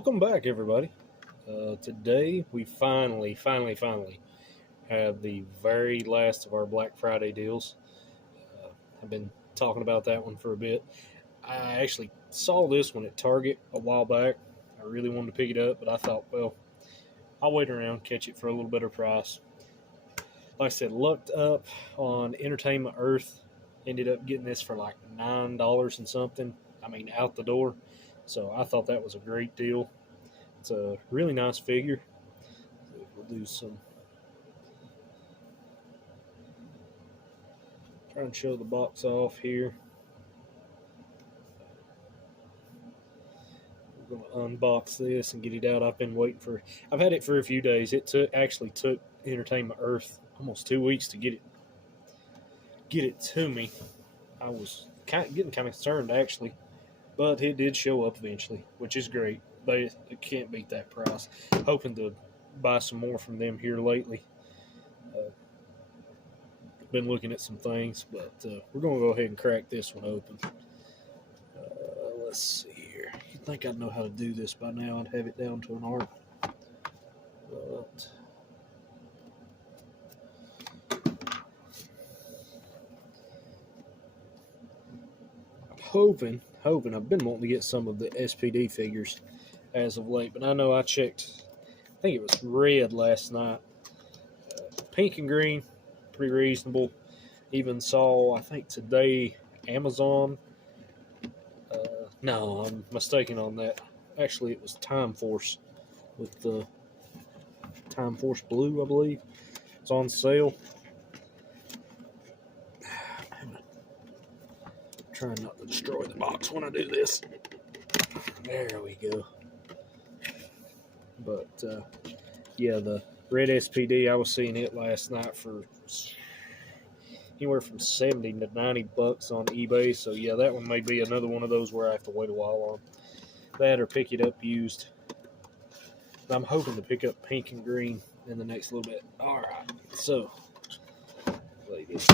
Welcome back, everybody. Today we finally have the very last of our Black Friday deals. I've been talking about that one for a bit. I actually saw this one at Target a while back. I really wanted to pick it up, but I thought, well, I'll wait around, catch it for a little better price. Like I said, looked up on Entertainment Earth, ended up getting this for like $9 and something. Out the door. So I thought that was a great deal. It's a really nice figure. We'll do some. Try and show the box off here. We're going to unbox this and get it out. I've had it for a few days. It actually took Entertainment Earth almost 2 weeks to get it to me. I was getting kind of concerned actually, but it did show up eventually, which is great. They can't beat that price. Hoping to buy some more from them here lately. Been looking at some things, but we're going to go ahead and crack this one open. Let's see here. You'd think I'd know how to do this by now. I'd have it down to an art. But hoping. I've been wanting to get some of the SPD figures as of late, but I know I checked, I think it was red last night. Pink and green, pretty reasonable. Even saw, I think today, Amazon. No, I'm mistaken on that. Actually, it was Time Force with the Time Force Blue, I believe. It's on sale. Trying not to destroy the box when I do this. There we go. But yeah, the red SPD, I was seeing it last night for anywhere from 70 to 90 bucks on eBay. So yeah, that one may be another one of those where I have to wait a while on that or pick it up used. But I'm hoping to pick up pink and green in the next little bit. All right, so ladies.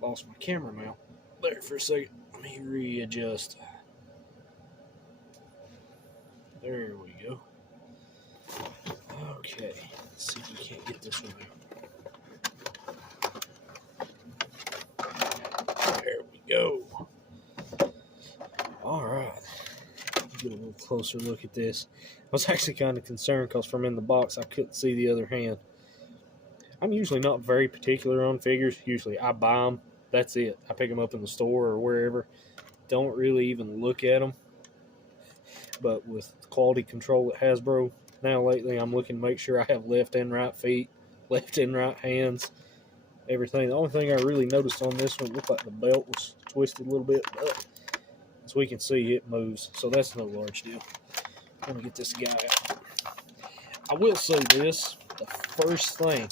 Lost my camera mount there for a second. Let me readjust. There we go. Okay, let's see if we can't get this one out. There we go. Alright. Get a little closer look at this. I was actually kind of concerned because from in the box I couldn't see the other hand. I'm usually not very particular on figures. Usually I buy them. That's it. I pick them up in the store or wherever. Don't really even look at them. But with quality control at Hasbro, now lately I'm looking to make sure I have left and right feet, left and right hands, everything. The only thing I really noticed on this one, looked like the belt was twisted a little bit, but as we can see, it moves. So that's no large deal. I'm going to get this guy out. I will say this, the first thing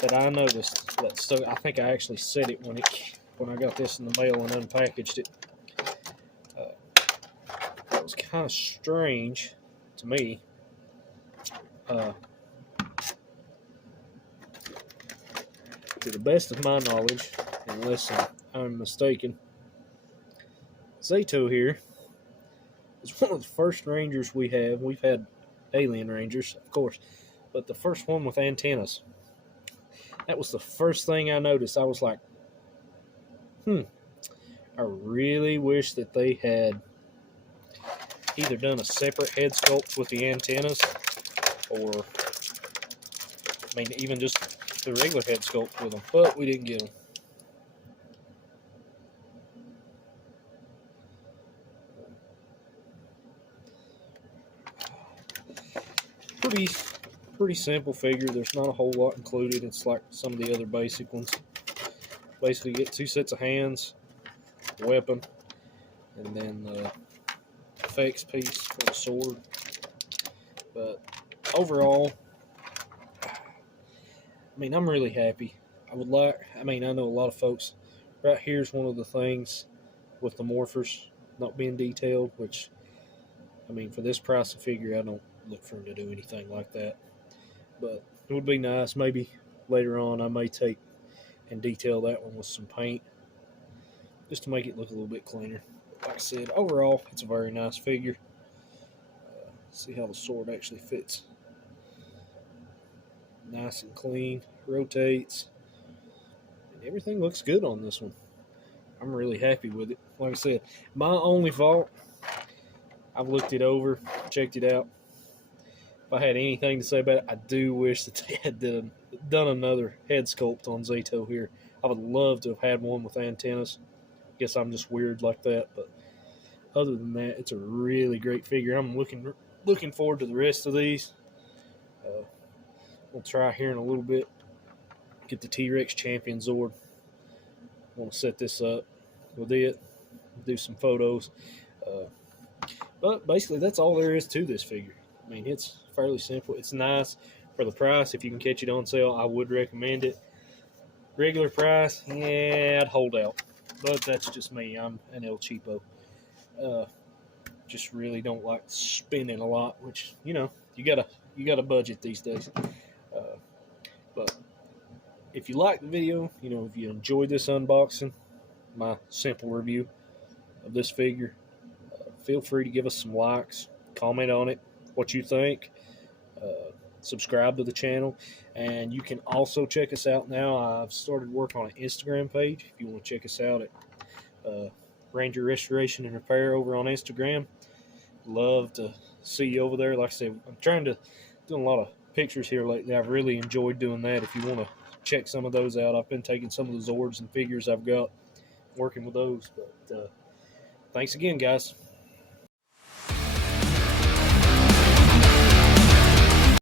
that I noticed that stuck, I think I actually said it when I got this in the mail and unpackaged it. That was kind of strange to me. To the best of my knowledge, unless I'm mistaken, Zato here is one of the first Rangers we have. We've had Alien Rangers, of course, but the first one with antennas. That was the first thing I noticed. I was like, I really wish that they had either done a separate head sculpt with the antennas or, even just the regular head sculpt with them, but we didn't get them. Pretty simple figure. There's not a whole lot included. It's like some of the other basic ones. Basically, you get 2 sets of hands, weapon, and then the effects piece for the sword. But overall, I'm really happy. I know a lot of folks. Right here's one of the things with the morphers not being detailed, which, for this price of figure, I don't look for them to do anything like that. But it would be nice. Maybe later on I may take and detail that one with some paint just to make it look a little bit cleaner. Like I said, overall, it's a very nice figure. See how the sword actually fits. Nice and clean, rotates, and everything looks good on this one. I'm really happy with it. Like I said, my only fault, I've looked it over, checked it out. If I had anything to say about it, I do wish that they had done another head sculpt on Zato here. I would love to have had one with antennas. Guess I'm just weird like that, but other than that, it's a really great figure. I'm looking forward to the rest of these. We'll try here in a little bit. Get the T-Rex Champion Zord. I want to set this up with it, do some photos. But basically, that's all there is to this figure. I mean, it's fairly simple. It's nice for the price. If you can catch it on sale, I would recommend it. Regular price, yeah, I'd hold out. But that's just me. I'm an El Cheapo. Just really don't like spending a lot, which, you know, you gotta budget these days. But if you like the video, you know, if you enjoyed this unboxing, my simple review of this figure, feel free to give us some likes, comment on it, what you think, subscribe to the channel, and you can also check us out now. I've started work on an Instagram page if you want to check us out at Ranger Restoration and Repair over on Instagram. Love to see you over there. Like I said, I'm trying to do a lot of pictures here lately. I've really enjoyed doing that. If you want to check some of those out, I've been taking some of the Zords and figures I've got, working with those. But thanks again, guys.